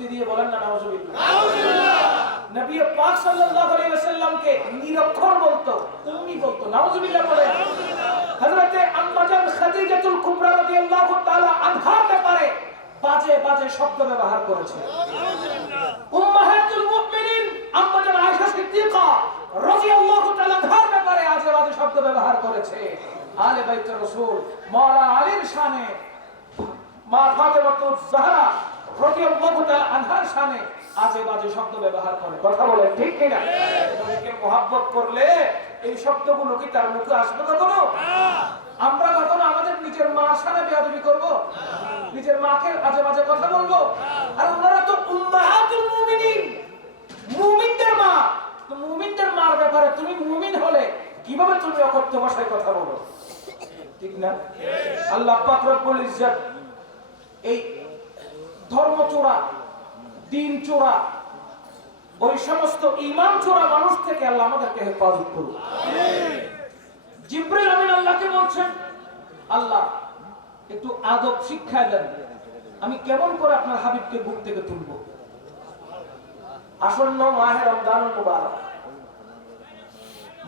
যুক্তি দিয়ে বলেন না নাউজুবিল্লাহ। নবী পাক সাল্লাল্লাহু আলাইহি ওয়াসাল্লামকে নিরক্ষর বলতো, উম্মি বলতো, নাউজুবিল্লাহ বলেন। হযরতে আম্মা জান খাদিজাতুল কুবরা রাদিয়াল্লাহু তাআলা আনহার ব্যাপারে বাজে বাজে শব্দ ব্যবহার করেছে। উম্মাহাতুল মুমিনিন আম্মা জান আয়েশা সিদ্দিকা রাদিয়াল্লাহু তাআলা আনহার ব্যাপারে আজে বাজে শব্দ ব্যবহার করেছে। আলে বাইতুর রাসূল মাওলানা আলীর শানে, মা ফাতেমাতুজ জাহরা রাদিয়াল্লাহু তাআলা আনহার শানে আজে বাজে শব্দ ব্যবহার করে। কথা বলে ঠিক কিনা? নবীকে মহব্বত করলে এই শব্দগুলো কি তার মুখে আসবে কখনো? আমরা কখনো আমাদের নিজের মার শানে বেয়াদবি করব? নিজের মাকে আজে বাজে কথা বলবো? আর ওনারা তো উম্মাহাতুল মুমিনিন, মুমিনদের মা। তো মুমিনদের মার ব্যাপারে তুমি মুমিন হলে কিভাবে তুমি অকথ্য ভাষায় কথা বলো? ঠিক না? আল্লাহ পাক রব্বুল ইজ্জত এই ধর্ম চোরা, দিন চোরা, ওই সমস্ত ঈমান চোরা মানুষ থেকে আল্লাহ আমাদেরকে হেফাজত করুন। জিবরিল আমিন আল্লাহকে বলছেন, আল্লাহ একটু আদব শিক্ষা দেন, আমি কেমন করে আপনার হাবিবকে বুক থেকে তুলবো। আসন্ন মাহে রমজানুল মুবারক,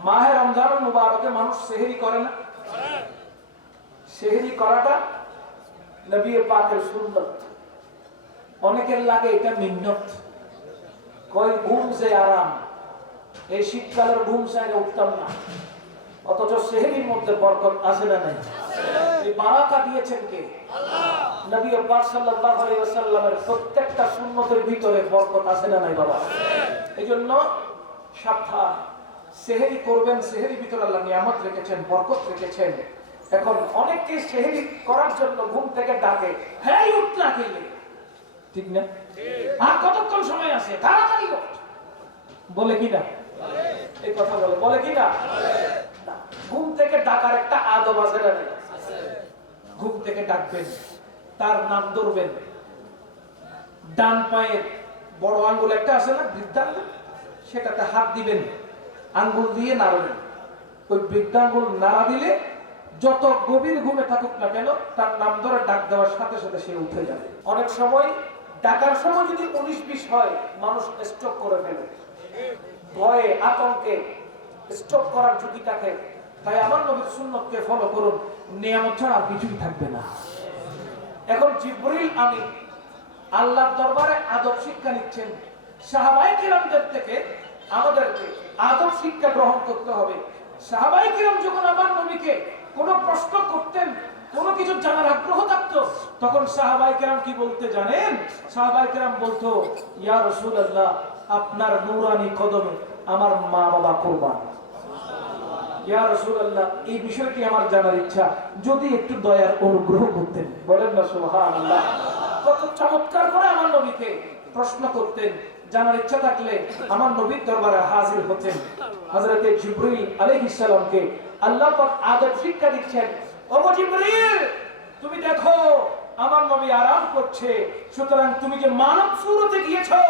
মাহে রমজানুল মুবারকে মানুষ সেহরি করে না? সেহরি করাটা নবী পাকের সুন্নত। অনেকের লাগে এটা মিন্নত, কই ঘুম সে আরাম, এই শীতকালের ঘুম সাইরে উঠতাম না। অথচ সেহরির মধ্যে বরকত আছে না নাই? এই বারাকা দিয়েছেন কে? নবী পাক সাল্লাল্লাহু আলাইহি ওয়াসাল্লামের প্রত্যেকটা সুন্নতের ভিতরে বরকত আছে না নাই বাবা? এইজন্য সাবধান, সেহরি করবেন, সেহরির ভিতরে আল্লাহ নিয়ামত রেখেছেন, বরকত রেখেছেন। এখন অনেককে সেহরি করার জন্য ঘুম থেকে ডাকে, হ্যাঁ উঠ না খেলে, ঠিক না? আর কতক্ষণ সময় আছে, তাড়াতাড়ি ওঠ, বলে কি না? এই কথা বলে কি না? ঘুম থেকে ডাকার একটা আদব আছে না? ঘুম থেকে ডাকবেন, তার নাম ধরবেন, ডান পায়ের বড় আঙ্গুল একটা আছে না, বৃদ্ধাঙ্গুল, সেটাতে হাত দিবেন, আঙ্গুল দিয়ে নাড়বেন। ওই বৃদ্ধাঙ্গুল নাড়া দিলে যত গভীর ঘুমে থাকুক না কেন, তার নাম ধরে ডাক দেওয়ার সাথে সাথে সে উঠে যাবে। অনেক সময় ডাকার সময় যদি 19-20 হয়, মানুষ স্ট্রোক করে ফেলে, ভয়ে আতঙ্কে স্ট্রোক করার ঝুঁকি থাকে। তাই আমার নবীর সুন্নতকে ফলো করুন, নিয়ামত ছাড়া আর কিছুই থাকবে না। এখন জিবরিল আমিন আল্লাহর দরবারে আদব শিক্ষা নিচ্ছেন। সাহাবায়ে কিরামদের থেকে আমাদেরকে আদব শিক্ষা গ্রহণ করতে হবে। সাহাবায়ে কিরাম যখন আমার নবীকে কোনো প্রশ্ন করতেন, কোনো কিছু জানার আগ্রহ থাকতো, তখন সাহাবায়ে কিরাম কি বলতে জানেন? সাহাবায়ে কিরাম বলতো, ইয়া রাসূলুল্লাহ, আপনার নূরানি কদমে আমার মা বাবা কুরবান। ইয়া রাসূলুল্লাহ, এই বিষয়টি আমার জানার ইচ্ছা, যদি একটু দয়ার অনুগ্রহ করতেন। বলেন না সুবহানাল্লাহ। কত চমৎকার করে আমার নবীকে প্রশ্ন করতেন। জানার ইচ্ছা থাকলে আমার নবীর দরবারে হাজির হতেন। হযরতে জিবরিল আলাইহিস সালামকে আল্লাহ পাক আদব শিক্ষা দিচ্ছেন। ও জিবরিল, তুমি দেখো আমার নবী আরাম করছে, সুতরাং তুমি যে মানব সুরতে গিয়েছো,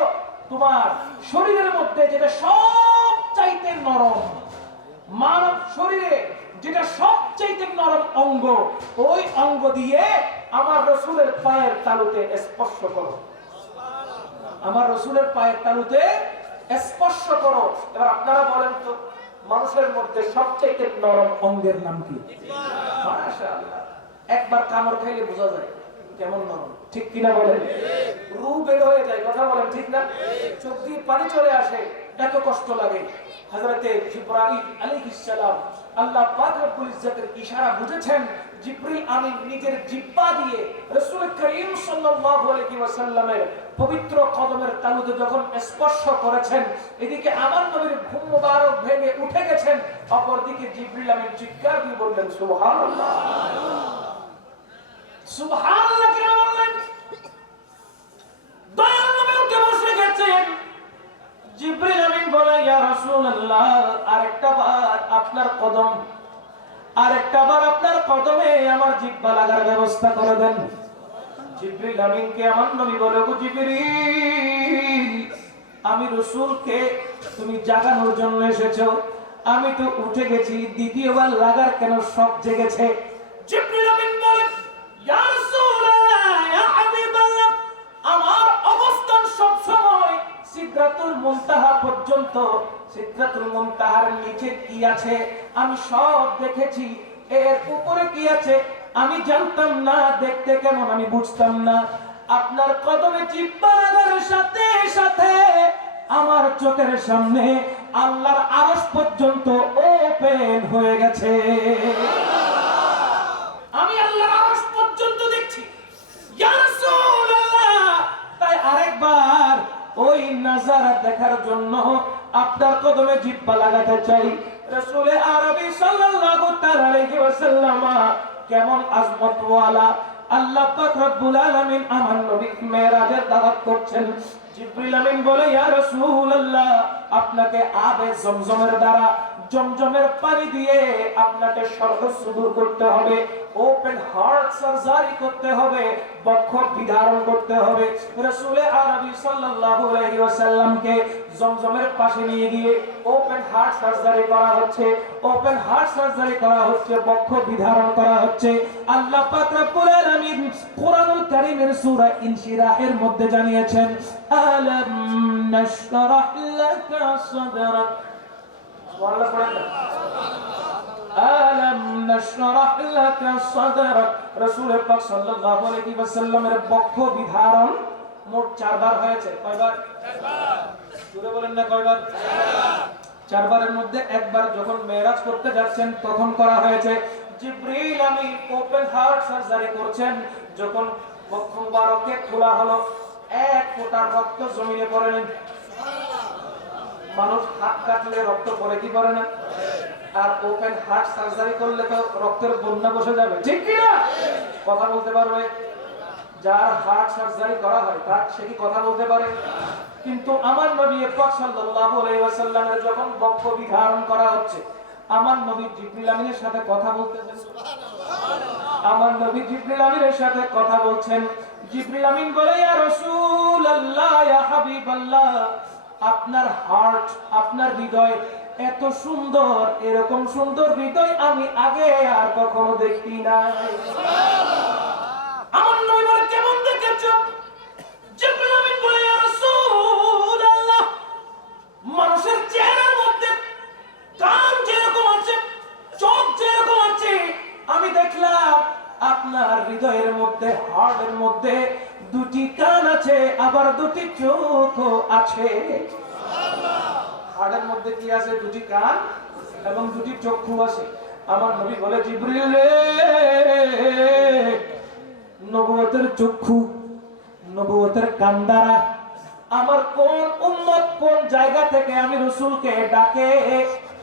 তোমার শরীরের মধ্যে যেটা সবচাইতে নরম, মানব শরীরে যেটা সবচাইতে নরম অঙ্গ, ওই অঙ্গ দিয়ে আমার রাসূলের পায়ের তালুতে স্পর্শ করো। আমার রাসূলের পায়ের তালুতে স্পর্শ করো। এবার আপনারা বলেন তো, মানুষের মধ্যে সবচাইতে নরম অঙ্গের নাম কি? মাশাআল্লাহ। একবার কামড় খাইলে বোঝা যায় কেমন নরম, ঠিক কিনা বলেন? রূহ বের হয়ে যায়, কথা বলেন ঠিক না? চোখ দিয়ে পানি চলে আসে, এত কষ্ট লাগে। হযরতে জিবরাইল আলাইহিস সালাম আল্লাহ পাক রব্বুল ইজ্জতের ইশারা বুঝেছেন। জিবরিল আমিন নিজের জিহ্বা দিয়ে রাসূল করিম সাল্লাল্লাহু আলাইহি ওয়াসাল্লামের পবিত্র কদমের তালুতে যখন স্পর্শ করেছেন, এদিকে আমার নবীর ঘুম মুবারক ভেঙে উঠে গেছেন, অপরদিকে জিবরিল আমিন চিৎকার দিয়ে বললেন সুবহানাল্লাহ। সুবহানাল্লাহ কেন বললেন? দয়াল নবী উঠে বসে গেছেন। জিবরিল আমিন বলে, ইয়া রাসূলুল্লাহ, আরেকটা বার আপনার কদম, আরেকটা বার আপনার কদমে আমার জিহ্বা লাগার ব্যবস্থা করে দেন। জিবরিল আমিনকে আমার নবী বলে, ও জিবরিল, আমি রাসূলকে তুমি জাগানোর জন্য এসেছো, আমি তো উঠে গেছি, দ্বিতীয়বার লাগার কেন সব জেগেছে? জিবরিল আমিন বলে, ইয়া রাসূলুল্লাহ, ইয়া হাবিবাল্লাহ, আমার অবস্থান পর্যন্ত সিদরাতুল মুনতাহার নিচে কি আছে আমি সব দেখেছি, এর উপরে কি আছে আমি জানতাম না, দেখতে কেমন আমি বুঝতাম না। আপনার কদমে জিহ্বা লাগার সাথে সাথে আমার চোখের সামনে আল্লাহর আরশ পর্যন্ত ওপেন হয়ে গেছে, আমি আল্লাহর আরশ পর্যন্ত দেখছি। ইয়া রাসূলুল্লাহ, তাই আরেকবার ওই নাজারা দেখার জন্য আপনার কদমে জিহ্বা লাগাতে চাই। রাসূল আরবি সাল্লাল্লাহু তাআলা আলাইহি ওয়াসাল্লাম কেমন আজমত ওয়ালা। আল্লাহ পাক রব্বুল আলামিন আমার নবী মেরাজের দাওয়াত করছেন। জিবরিল আমিন বলে, ইয়া রাসূলুল্লাহ, আপনাকে আবে জমজমের দ্বারা জমজমের পানি দিয়ে আপনাকে সর্বসুদূর করতে হবে, ওপেন হার্ট সার্জারি করতে হবে, বক্ষ বিদারণ করতে হবে। রাসূল আরবি সাল্লাল্লাহু আলাইহি ওয়াসাল্লামকে জমজমের পাশে নিয়ে গিয়ে ওপেন হার্ট সার্জারি করা হচ্ছে, ওপেন হার্ট সার্জারি করা হচ্ছে, বক্ষ বিদারণ করা হচ্ছে। আল্লাহ পাক রব্বুল আলামিন কোরআনুল কারীমের সূরা ইনশিরাহের মধ্যে জানিয়েছেন, আলাম নাশরাহ লাকা সাদরাক। সুবহানাল্লাহ পড়েন না? আলাম নাশরাহ লাকা সাদরাক। রাসূল পাক সাল্লাল্লাহু আলাইহি ওয়াসাল্লামের বক্ষ বিধারণ মোট 4 বার হয়েছে। কয়বার? 4 বার। জোরে বলেন না কয়বার? 4 বারের মধ্যে একবার যখন মেরাজ করতে যাচ্ছেন তখন করা হয়েছে। জিবরিল আমিন ওপেন হার্ট সার্জারি করছেন, যখন বক্ষ মুবারকে খোলা হলো, এক ফোঁটা রক্ত জমিনে পড়ে না। মানুষ হাত কাটলে রক্ত পড়ে কি পড়ে না? আর ওপেন হার্ট সার্জারি করলে তো রক্তের বন্যা বসে যাবে, ঠিক কি না? কথা বলতে পারবে? যার হার্ট সার্জারি করা হয় তার সে কি কথা বলতে পারে? কিন্তু আমার নবী পাক সাল্লাল্লাহু আলাইহি ওয়াসাল্লামের যখন বক্ষ বিধারণ করা হচ্ছে, আমার নবী জিবরিল আমিনের সাথে কথা বলতেছেন। আমার নবী জিবরিল আমিনের সাথে কথা বলছেন। জিবরিল আমিন বলে, ইয়া রাসূলুল্লাহ, ইয়া হাবিবাল্লাহ, আপনার হার্ট, আপনার হৃদয় এত সুন্দর, এরকম সুন্দর হৃদয় আমি আগে আর কখনো দেখি নাই। আমার নবী বলে, কেমন দেখেছো? জিবরিল আমিন বলে, ইয়া রাসূলুল্লাহ, মানুষের চেহারার মধ্যে কান যেরকম আছে, চোখ যেরকম আছে, আমি দেখলাম আপনার হৃদয়ের মধ্যে, হার্টের মধ্যে 2টি কান আছে, আবার 2টি চোখও আছে। হার্টের মধ্যে কি আছে? 2টি কান এবং 2টি চক্ষু আছে। আমার নবী বলে, জিবরিল রে, নবুয়তের চক্ষু, নবুয়তের কান দ্বারা আমার কোন উম্মত কোন জায়গা থেকে আমি রাসূলকে ডাকে,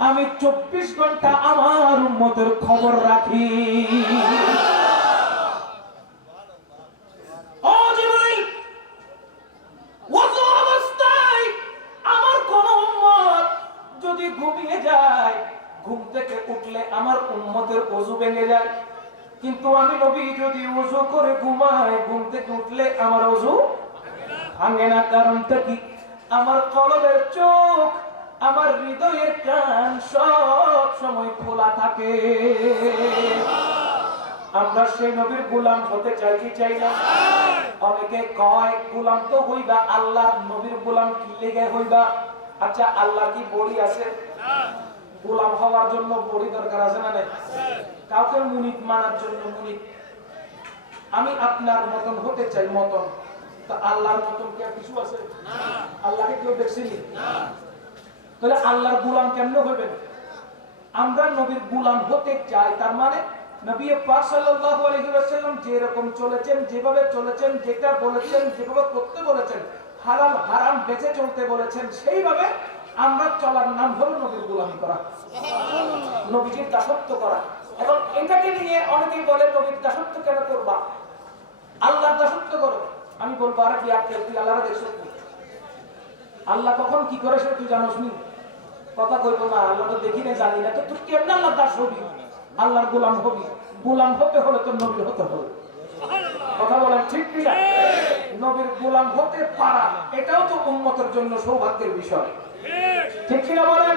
আমি 24 ঘন্টা আমার উম্মতের খবর রাখি। ও জিবরিল, ওযু অবস্থায় আমার কোন উম্মত যদি ঘুমিয়ে যায়, ঘুম থেকে উঠলে আমার উম্মতের ওযু ভেঙে যায়। কিন্তু আমি নবী যদি ওযু করে ঘুমাই, ঘুম থেকে উঠলে আমার ওযু ভাঙে না। কারণটা কি? আমার কলবের চোখ, আমার হৃদয়ের কান সব সময় খোলা থাকে। আমরা সেই নবীর গোলাম হতে চাই কি চাই না? অনেকে কয় গোলাম তো হইবা, আল্লাহর নবীর গোলাম কি লেগে হইবা? আচ্ছা, আল্লাহ কি বড়ি আছে? গোলাম হওয়ার জন্য বড়ি দরকার আছে না? কাউকে মুনিত মানার জন্য মুনিত। আমি আপনার মতন হতে চাই, মতন। তা আল্লাহর মতন কি আর কিছু আছে? আল্লাহকে কেউ দেখছেনি? তাহলে আল্লাহর গোলাম কেমনে হইবেন? আমরা নবীর গোলাম হতে চাই, তার মানে নবী পাক সাল্লাল্লাহু আলাইহি ওয়াসাল্লাম যেরকম চলেছেন, যেভাবে চলেছেন, যেটা বলেছেন, যেভাবে করতে বলেছেন, হালাল হারাম বেঁচে চলতে বলেছেন, সেইভাবে আমরা চলার নাম হলো নবীর গোলামি করা, নবীজির দাসত্ব করা। এখন এটাকে নিয়ে অনেকেই বলে, নবীর দাসত্ব কেন করবা? আল্লাহর দাসত্ব করো। আমি বলবো, আরে কি আপনি তুই আল্লাহর দেখছ? আল্লাহ কখন কি করে সে তুই জানোস নি? কথা কইবো না, আল্লাহ তো দেখি না, জানি না, তো তুই কেমন আল্লাহর দাস হবি, আল্লাহর গোলাম হবি? গোলাম হতে হলে তো নবী হতে হবে। কথা বলেন ঠিক কি না? নবীর গোলাম হতে পারা এটাও তো উম্মতের জন্য সৌভাগ্যের বিষয়, ঠিক কিনা বলেন?